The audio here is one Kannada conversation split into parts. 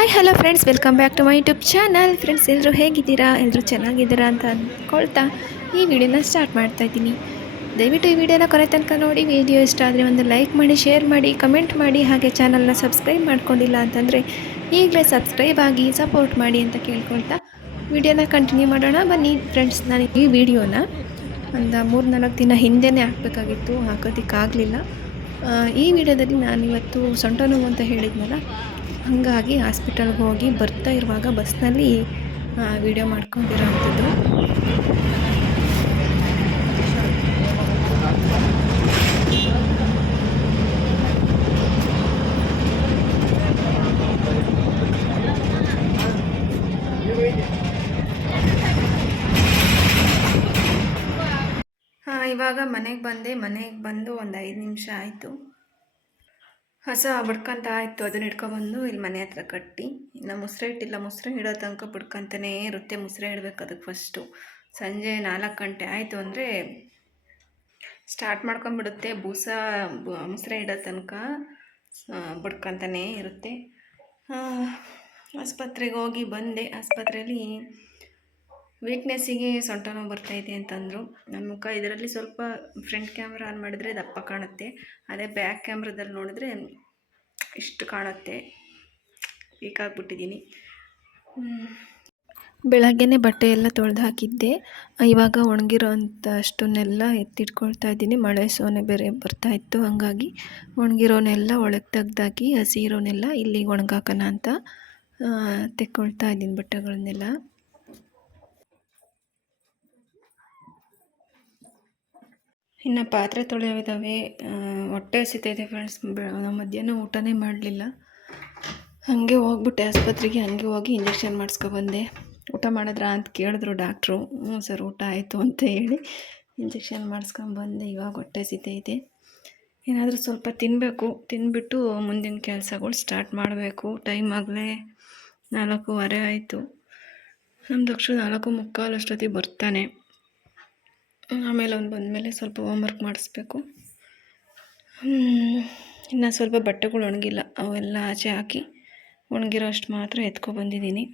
Hi hello friends welcome back to my YouTube channel friends ಎಲ್ಲರೂ ಹೇಗಿದ್ದೀರಾ? ಎಲ್ಲರೂ ಚೆನ್ನಾಗಿದ್ದೀರಾ ಅಂತ ಅಂದ್ಕೊಳ್ತಾ ಈ ವಿಡಿಯೋನ ಸ್ಟಾರ್ಟ್ ಮಾಡ್ತಾ ಇದ್ದೀನಿ. ದಯವಿಟ್ಟು ಈ ವಿಡಿಯೋನ ಕೊನೆ ತನಕ ನೋಡಿ. ವಿಡಿಯೋ ಇಷ್ಟ ಆದರೆ ಒಂದು ಲೈಕ್ ಮಾಡಿ ಶೇರ್ ಮಾಡಿ ಕಮೆಂಟ್ ಮಾಡಿ. ಹಾಗೆ ಚಾನಲ್ನ ಸಬ್ಸ್ಕ್ರೈಬ್ ಮಾಡ್ಕೊಂಡಿಲ್ಲ ಅಂತಂದರೆ ಈಗಲೇ ಸಬ್ಸ್ಕ್ರೈಬ್ ಆಗಿ ಸಪೋರ್ಟ್ ಮಾಡಿ ಅಂತ ಕೇಳ್ಕೊಳ್ತಾ ವಿಡಿಯೋನ ಕಂಟಿನ್ಯೂ ಮಾಡೋಣ. ಬನ್ನಿ ಫ್ರೆಂಡ್ಸ್ ನಾನು ಈ ವಿಡಿಯೋನ ಒಂದು ಮೂರು ನಾಲ್ಕು ದಿನ ಹಿಂದೆನೇ ಹಾಕಬೇಕಾಗಿತ್ತು. ಹಾಕೋದಕ್ಕಾಗಲಿಲ್ಲ. ಈ ವಿಡಿಯೋದಲ್ಲಿ ನಾನಿವತ್ತು ಸೊಂಟ ನೋವು ಅಂತ ಹೇಳಿದ್ನಲ್ಲ ಹಾಗಾಗಿ ಹಾಸ್ಪಿಟಲ್ಗೆ ಹೋಗಿ ಬರ್ತಾ ಇರುವಾಗ ಬಸ್ನಲ್ಲಿ ವಿಡಿಯೋ ಮಾಡ್ಕೊಂಡಿರೋ ಅಂಥದ್ದು. ಇವಾಗ ಮನೆಗೆ ಬಂದೆ. ಮನೆಗೆ ಬಂದು ಒಂದು ಐದು ನಿಮಿಷ ಆಯಿತು. ಹೊಸ ಬಡ್ಕಂತ ಆಯಿತು, ಅದನ್ನ ಇಟ್ಕೊಬಂದು ಇಲ್ಲಿ ಮನೆ ಹತ್ರ ಕಟ್ಟಿ. ಇನ್ನು ಮುಸ್ರೆ ಇಟ್ಟಿಲ್ಲ, ಮುಸ್ರೆ ಇಡೋ ತನಕ ಬಡ್ಕಂತನೇ ಇರುತ್ತೆ, ಮುಸ್ರೆ ಇಡಬೇಕು ಅದಕ್ಕೆ ಫಸ್ಟು ಸಂಜೆ ನಾಲ್ಕು ಗಂಟೆ ಆಯಿತು ಅಂದರೆ ಸ್ಟಾರ್ಟ್ ಮಾಡ್ಕೊಂಬಿಡುತ್ತೆ. ಬೂಸ ಮೊಸರು ಇಡೋ ತನಕ ಬಡ್ಕಂತನೇ ಇರುತ್ತೆ. ಆಸ್ಪತ್ರೆಗೆ ಹೋಗಿ ಬಂದೆ. ಆಸ್ಪತ್ರೆಯಲ್ಲಿ ವೀಕ್ನೆಸ್ಸಿಗೆ ಸೊಂಟ ನೋವು ಬರ್ತಾಯಿದೆ ಅಂತಂದರು. ನನ್ನ ಮುಖ ಇದರಲ್ಲಿ ಸ್ವಲ್ಪ ಫ್ರಂಟ್ ಕ್ಯಾಮ್ರಾ ಆನ್ ಮಾಡಿದರೆ ದಪ್ಪ ಕಾಣುತ್ತೆ. ಅದೇ ಬ್ಯಾಕ್ ಕ್ಯಾಮ್ರಾದಲ್ಲಿ ನೋಡಿದ್ರೆ ಇಷ್ಟು ಕಾಣುತ್ತೆ. ವೀಕ್ ಆಗಿಬಿಟ್ಟಿದ್ದೀನಿ. ಬೆಳಗ್ಗೆನೇ ಬಟ್ಟೆ ಎಲ್ಲ ತೊಳೆದು ಹಾಕಿದ್ದೆ. ಇವಾಗ ಒಣಗಿರೋ ಅಷ್ಟನ್ನೆಲ್ಲ ಎತ್ತಿಟ್ಕೊಳ್ತಾ ಇದ್ದೀನಿ. ಮಳೆ ಸೋನೆ ಬೇರೆ ಬರ್ತಾ ಇತ್ತು, ಹಾಗಾಗಿ ಒಣಗಿರೋನೆಲ್ಲ ಒಳಗೆ ತೆಗ್ದಾಕಿ ಹಸಿರೋನೆಲ್ಲ ಇಲ್ಲಿಗೆ ಒಣಗಾಕೋಣ ಅಂತ ತೆಕ್ಕೊಳ್ತಾ ಇದ್ದೀನಿ ಬಟ್ಟೆಗಳನ್ನೆಲ್ಲ. ಇನ್ನು ಪಾತ್ರೆ ತೊಳೆಯೋವಿದ್ದಾವೆ ಹೊಟ್ಟೆ ಹಸಿತೈತೆ ಫ್ರೆಂಡ್ಸ್ ನಾವು ಮಧ್ಯಾಹ್ನ ಊಟನೇ ಮಾಡಲಿಲ್ಲ. ಹಾಗೆ ಹೋಗ್ಬಿಟ್ಟೆ ಆಸ್ಪತ್ರೆಗೆ. ಹಾಗೆ ಹೋಗಿ ಇಂಜೆಕ್ಷನ್ ಮಾಡಿಸ್ಕೊಬಂದೆ ಊಟ ಮಾಡಿದ್ರಾ ಅಂತ ಕೇಳಿದ್ರು ಡಾಕ್ಟ್ರು ಹ್ಞೂ ಸರ್ ಊಟ ಆಯಿತು ಅಂತ ಹೇಳಿ ಇಂಜೆಕ್ಷನ್ ಮಾಡಿಸ್ಕೊಂಬಂದೆ ಇವಾಗ ಹೊಟ್ಟೆ ಹಸಿತೈತೆ ಏನಾದರೂ ಸ್ವಲ್ಪ ತಿನ್ನಬೇಕು ತಿಂದ್ಬಿಟ್ಟು ಮುಂದಿನ ಕೆಲಸಗಳು ಸ್ಟಾರ್ಟ್ ಮಾಡಬೇಕು. ಟೈಮ್ ಆಗಲೇ ನಾಲ್ಕೂವರೆ ಆಯಿತು. ನಮ್ಮ ದಕ್ಷ ನಾಲ್ಕು ಮುಕ್ಕಾಲು ಅಷ್ಟೊತ್ತಿಗೆ ಬರ್ತಾನೆ. ಆಮೇಲೆ ಅವ್ನು ಬಂದಮೇಲೆ ಸ್ವಲ್ಪ ಹೋಮ್ವರ್ಕ್ ಮಾಡಿಸ್ಬೇಕು. ಇನ್ನು ಸ್ವಲ್ಪ ಬಟ್ಟೆಗಳು ಒಣಗಿಲ್ಲ, ಅವೆಲ್ಲ ಆಚೆ ಹಾಕಿ ಒಣಗಿರೋ ಅಷ್ಟು ಮಾತ್ರ ಎತ್ಕೊಬಂದಿದ್ದೀನಿ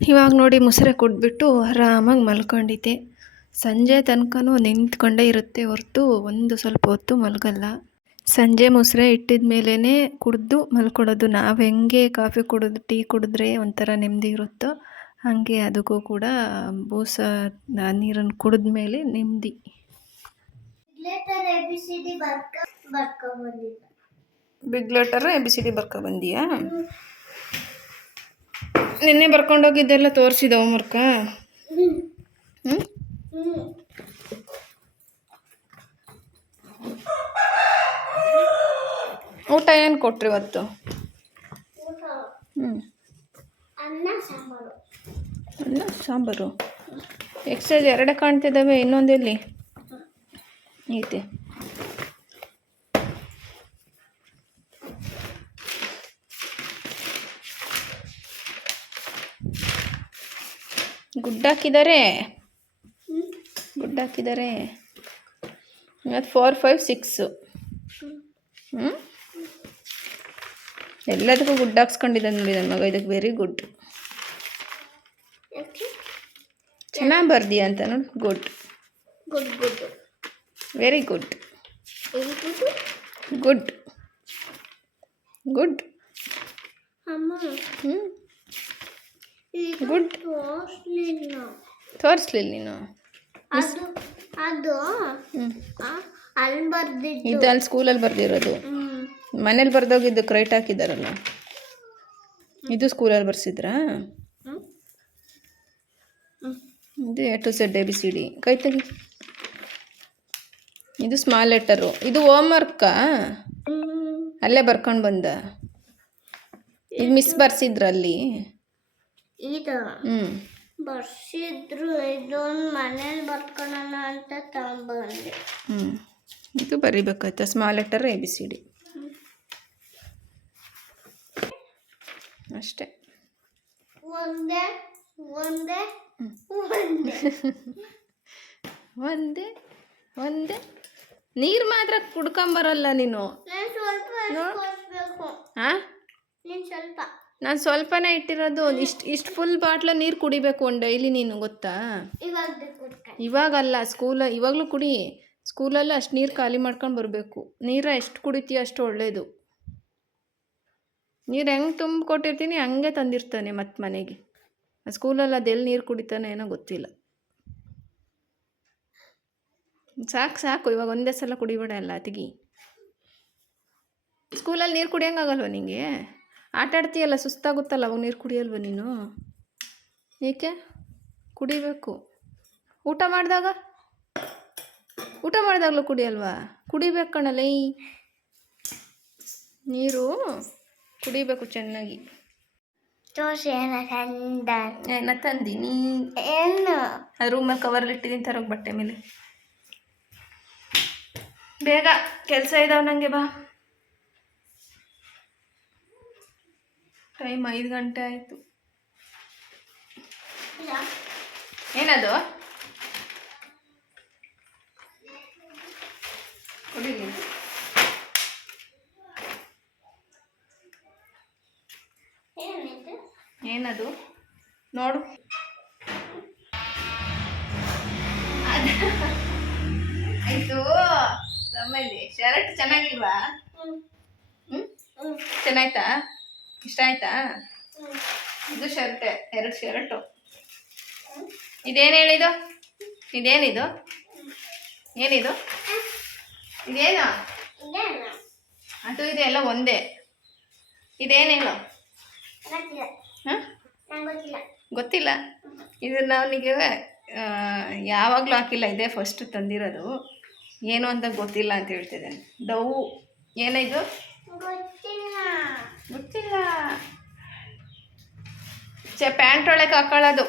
ಇವಾಗ ನೋಡಿ ಮುಸುರೆ ಕೊಟ್ಬಿಟ್ಟು ಆರಾಮಾಗಿ ಮಲ್ಕೊಂಡಿದ್ದೆ. ಸಂಜೆ ತನಕನೂ ನಿಂತ್ಕೊಂಡೇ ಇರುತ್ತೆ ಹೊರತು, ಒಂದು ಸ್ವಲ್ಪ ಹೊತ್ತು ಮಲಗಲ್ಲ. ಸಂಜೆ ಮುಸುರೆ ಇಟ್ಟಿದ ಮೇಲೇ ಕುಡಿದು ಮಲ್ಕೊಳ್ಳೋದು. ನಾವು ಹೆಂಗೆ ಕಾಫಿ ಕುಡಿದು, ಟೀ ಕುಡಿದ್ರೆ ಒಂಥರ ನೆಮ್ಮದಿ ಇರುತ್ತೋ ಹಾಗೆ ಅದಕ್ಕೂ ಕೂಡ ಬೂಸ ನೀರನ್ನು ಕುಡಿದ ಮೇಲೆ ನೆಮ್ಮದಿ. Letter A B C D ಬರ್ಕ ಬರ್ಕೊಂಬಂದಿದ್ದ big letter A B C D ಬರ್ಕೊಬಂದಿಯಾ ನಿನ್ನೆ ಬರ್ಕೊಂಡೋಗಿದ್ದೆಲ್ಲ ತೋರಿಸಿದ ಹೋಮ್ವರ್ಕ ಹ್ಞೂ ಊಟ ಏನು ಕೊಟ್ರಿ ಇವತ್ತು? ಊಟ? ಹ್ಞೂ ಅನ್ನ ಸಾಂಬಾರು. ಅನ್ನ ಸಾಂಬಾರು. ಎಕ್ಸೈಸ್ ಎರಡೇ ಕಾಣ್ತಿದ್ದಾವೆ ಇನ್ನೊಂದೆಲ್ಲಿ? ಐತೆ. ಗುಡ್ ಹಾಕಿದ್ದಾರೆ ಗುಡ್ ಹಾಕಿದ್ದಾರೆ ಇವತ್ತು ಫೋರ್ ಫೈವ್ ಸಿಕ್ಸು ಹ್ಞೂ ಎಲ್ಲದಕ್ಕೂ ಗುಡ್ ಹಾಕ್ಸ್ಕೊಂಡಿದ್ದಾನೆ ನನ್ನ ಮಗ. ಇದಕ್ಕೆ ವೆರಿ ಗುಡ್ ಯಾಕೆ ಚೆನ್ನಾಗಿ ಬರ್ದಿ ಅಂತ ನೋಡಿ good good good very good good good good ಅಮ್ಮ. ಹ್ಞೂ Good. ತೋರಿಸ್ಲಿಲ್ಲ ತೋರಿಸ್ಲಿಲ್ಲ ನೀನು? ಅದು ಅದು? ಅಲ್ಲಿ ಬರ್ದಿದ್ದು. ಇದು ಅಲ್ಲಿ ಸ್ಕೂಲಲ್ಲಿ ಬರ್ದಿರೋದು. ಮನೇಲಿ ಬರ್ದೋಗಿದ್ದು ಕ್ರೈಟ್ ಹಾಕಿದಾರಲ್ಲ? ಇದು ಸ್ಕೂಲಲ್ಲಿ ಬರ್ಸಿದ್ರಾ? ಇದು A to Z A B C D ಕೈ ತೆಗಿ. ಇದು ಸ್ಮಾಲ್ ಲೆಟರು ಇದು ಹ್ಮ್. ಅಲ್ಲೇ ಬರ್ಕೊಂಡು ಬಂದ? ಇದು ಮಿಸ್ ಬರ್ಸಿದ್ರಲ್ಲಿ? ಈಗ ಹ್ಞೂ ಬರ್ಸಿದ್ರು ಇದೊಂದು ಮನೇಲಿ ಬರ್ಕೊಳ್ಳೋಣ ಅಂತ ತಗೊಂಡ್ಬಂದೆ ಹ್ಞೂ ಇದು ಬರಿಬೇಕಾಯ್ತಾ? Small letter A B C D ಅಷ್ಟೇ. ಒಂದೇ ಒಂದೇ. ಒಂದೇ ಒಂದೇ. ನೀರ್ ಮಾತ್ರ ಕುಡ್ಕೊಂಬರಲ್ಲ ನೀನು. ಹಾಂ ನೀನು ಸ್ವಲ್ಪ. ನಾನು ಸ್ವಲ್ಪನೇ ಇಟ್ಟಿರೋದು ಇಷ್ಟು ಇಷ್ಟು ಫುಲ್ ಬಾಟ್ಲ ನೀರು ಕುಡಿಬೇಕು ಒಂದು ಡೈಲಿ ನೀನು ಗೊತ್ತಾ? ಇವಾಗಲ್ಲ ಸ್ಕೂಲ್ ಇವಾಗಲೂ ಕುಡಿ. ಸ್ಕೂಲಲ್ಲೂ ಅಷ್ಟು ನೀರು ಖಾಲಿ ಮಾಡ್ಕೊಂಡು ಬರಬೇಕು. ನೀರ ಎಷ್ಟು ಕುಡಿತೀಯ ಅಷ್ಟು ಒಳ್ಳೆಯದು ನೀರು ಹೆಂಗೆ ತುಂಬ ಕೊಟ್ಟಿರ್ತೀನಿ ಹಂಗೆ ತಂದಿರ್ತಾನೆ ಮತ್ತೆ ಮನೆಗೆ. ಸ್ಕೂಲಲ್ಲಿ ಅದೆಲ್ಲಿ ನೀರು ಕುಡಿತಾನೆ ಏನೋ ಗೊತ್ತಿಲ್ಲ. ಸಾಕು ಸಾಕು, ಇವಾಗ ಒಂದೇ ಸಲ ಕುಡಿಬೇಡ ಎಲ್ಲ, ತೆಗಿ. ಸ್ಕೂಲಲ್ಲಿ ನೀರು ಕುಡಿಯೋಂಗಾಗಲ್ವ ನಿಂಗೆ? ಆಟ ಆಡ್ತೀಯಲ್ಲ, ಸುಸ್ತಾಗುತ್ತಲ್ಲ ಅವಾಗ ನೀರು ಕುಡಿಯಲ್ವ ನೀನು? ಏಕೆ? ಕುಡಿಬೇಕು. ಊಟ ಮಾಡಿದಾಗ? ಊಟ ಮಾಡಿದಾಗಲೂ ಕುಡಿಯಲ್ವಾ? ಕುಡಿಬೇಕು ಕಣಲೇ. ನೀರು ಕುಡಿಬೇಕು ಚೆನ್ನಾಗಿ. ಏನ ತಂದಿನಿ? ಏನು? ರೂಮಲ್ಲಿ ಕವರ್ ಇಟ್ಟಿದ್ದೀನಿ ತರೋಗಿ ಬಟ್ಟೆ ಮೇಲೆ. ಬೇಗ ಕೆಲಸ ಇದಾವೆ ನನಗೆ ಬಾ. ಟೈಮ್ ಐದು ಗಂಟೆ ಆಯಿತು. ಏನದು? ಕುಡೀಲಿ? ಏನಿದು? ನೋಡು. ಆಯ್ತು. ಆಮೇಲೆ ಶರ್ಟ್ ಚೆನ್ನಾಗಿಲ್ವಾ? ಚೆನ್ನಾಯ್ತಾ? ಇಷ್ಟ ಆಯ್ತಾ? ಇದು ಶರ್ಟ್ ಎರಡು ಶರ್ಟು. ಇದೇನು ಹೇಳಿದು ಇದೇನಿದು? ಏನಿದು? ಇದೇನು? ಅದು ಇದೆಲ್ಲ ಎಲ್ಲ ಒಂದೇ. ಇದೇನು ಹೇಳು? ಗೊತ್ತಿಲ್ಲ. ಹಾಂ ನಂಗೆ ಗೊತ್ತಿಲ್ಲ. ಗೊತ್ತಿಲ್ಲ. ಇದು ಅವನಿಗೆ ಯಾವಾಗಲೂ ಹಾಕಿಲ್ಲ. ಇದೇ ಫಸ್ಟ್ ತಂದಿರೋದು. ಏನು ಅಂತ ಗೊತ್ತಿಲ್ಲ ಅಂತ ಹೇಳ್ತಿದ್ದಾನೆ ದೌ ಏನಿದು ಗೊತ್ತಿಲ್ಲ. ಗೊತ್ತಿಲ್ಲ. ಚೆ ಪ್ಯಾಂಟ್ ಒಳಗೆ ಹಾಕೊಳ್ಳೋದು.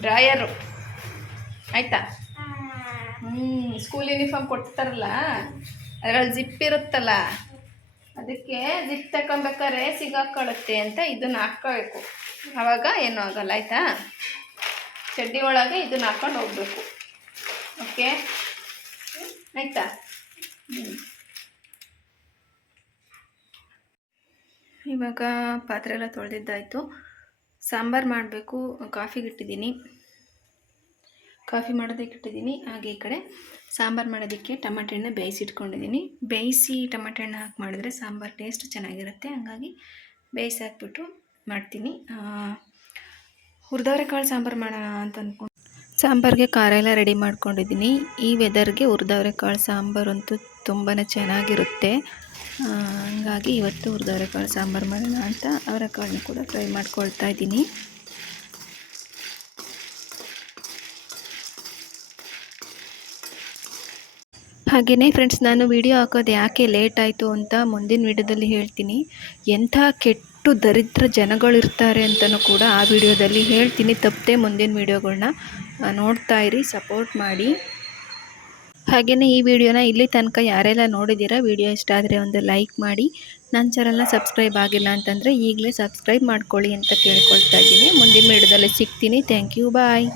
ಡ್ರಾಯರು. ಆಯ್ತಾ? ಹ್ಞೂ ಸ್ಕೂಲ್ ಯೂನಿಫಾರ್ಮ್ ಕೊಡ್ತಾರಲ್ಲ ಅದರಲ್ಲಿ ಜಿಪ್ ಇರುತ್ತಲ್ಲ. ಅದಕ್ಕೆ ಜಿಪ್ ತಗೊಬೇಕಾದ್ರೆ ಸಿಗಾಕೊಳ್ಳುತ್ತೆ ಅಂತ ಇದನ್ನ ಹಾಕ್ಕೋಬೇಕು ಆವಾಗ ಏನೂ ಆಗಲ್ಲ, ಆಯಿತಾ? ಚಡ್ಡಿ ಒಳಗೆ ಇದನ್ನ ಹಾಕ್ಕೊಂಡು ಹೋಗ್ಬೇಕು. ಓಕೆ ಆಯಿತಾ? ಇವಾಗ ಪಾತ್ರೆ ಎಲ್ಲ ತೊಳೆದಿದ್ದಾಯಿತು. ಸಾಂಬಾರು ಮಾಡಬೇಕು, ಕಾಫಿಗೆ ಇಟ್ಟಿದ್ದೀನಿ. ಕಾಫಿ ಮಾಡೋದಕ್ಕೆ ಇಟ್ಟಿದ್ದೀನಿ. ಹಾಗೆ ಈ ಕಡೆ ಸಾಂಬಾರು ಮಾಡೋದಕ್ಕೆ ಟಮಾಟೆ ಹಣ್ಣು ಬೇಯಿಸಿಟ್ಕೊಂಡಿದ್ದೀನಿ. ಬೇಯಿಸಿ ಟಮಾಟೆ ಹಣ್ಣು ಹಾಕಿ ಮಾಡಿದ್ರೆ ಸಾಂಬಾರು ಟೇಸ್ಟ್ ಚೆನ್ನಾಗಿರುತ್ತೆ. ಹಂಗಾಗಿ ಬೇಯಿಸಿ ಹಾಕ್ಬಿಟ್ಟು ಮಾಡ್ತೀನಿ. ಹುರಿದವರೆ ಕಾಳು ಸಾಂಬಾರು ಮಾಡೋಣ ಅಂತ ಅಂದ್ಕೊಂಡು ಸಾಂಬಾರಿಗೆ ಖಾರ ಎಲ್ಲ ರೆಡಿ ಮಾಡ್ಕೊಂಡಿದ್ದೀನಿ. ಈ ವೆದರ್ಗೆ ಹುರಿದವರೆ ಕಾಳು ಸಾಂಬಾರು ಅಂತೂ ತುಂಬಾ ಚೆನ್ನಾಗಿರುತ್ತೆ. ಹಂಗಾಗಿ ಇವತ್ತು ಹುರಿದವರೆ ಕಾಳು ಸಾಂಬಾರು ಮಾಡೋಣ ಅಂತ ಅವರೆಕಾಳನ್ನ ಕೂಡ ಫ್ರೈ ಮಾಡ್ಕೊಳ್ತಾ ಇದ್ದೀನಿ. ಹಾಗೆಯೇ ಫ್ರೆಂಡ್ಸ್ ನಾನು ವಿಡಿಯೋ ಹಾಕೋದು ಯಾಕೆ ಲೇಟ್ ಆಯಿತು ಅಂತ ಮುಂದಿನ ವಿಡಿಯೋದಲ್ಲಿ ಹೇಳ್ತೀನಿ. ಎಂಥ ಕೆಟ್ಟು ದರಿದ್ರ ಜನಗಳಿರ್ತಾರೆ ಅಂತಲೂ ಕೂಡ ಆ ವಿಡಿಯೋದಲ್ಲಿ ಹೇಳ್ತೀನಿ. ತಪ್ಪದೆ ಮುಂದಿನ ವಿಡಿಯೋಗಳನ್ನ ನೋಡ್ತಾ ಇರಿ ಸಪೋರ್ಟ್ ಮಾಡಿ. ಹಾಗೆಯೇ ಈ ವಿಡಿಯೋನ ಇಲ್ಲಿ ತನಕ ಯಾರೆಲ್ಲ ನೋಡಿದ್ದೀರಾ ವಿಡಿಯೋ ಇಷ್ಟ ಆದರೆ ಒಂದು ಲೈಕ್ ಮಾಡಿ. ನನ್ನ ಚಾನಲ್ನ ಸಬ್ಸ್ಕ್ರೈಬ್ ಆಗಿಲ್ಲ ಅಂತಂದರೆ ಈಗಲೇ ಸಬ್ಸ್ಕ್ರೈಬ್ ಮಾಡ್ಕೊಳ್ಳಿ ಅಂತ ಕೇಳ್ಕೊಳ್ತಾ ಇದ್ದೀನಿ. ಮುಂದಿನ ವಿಡಿಯೋದಲ್ಲಿ ಸಿಗ್ತೀನಿ. Thank you bye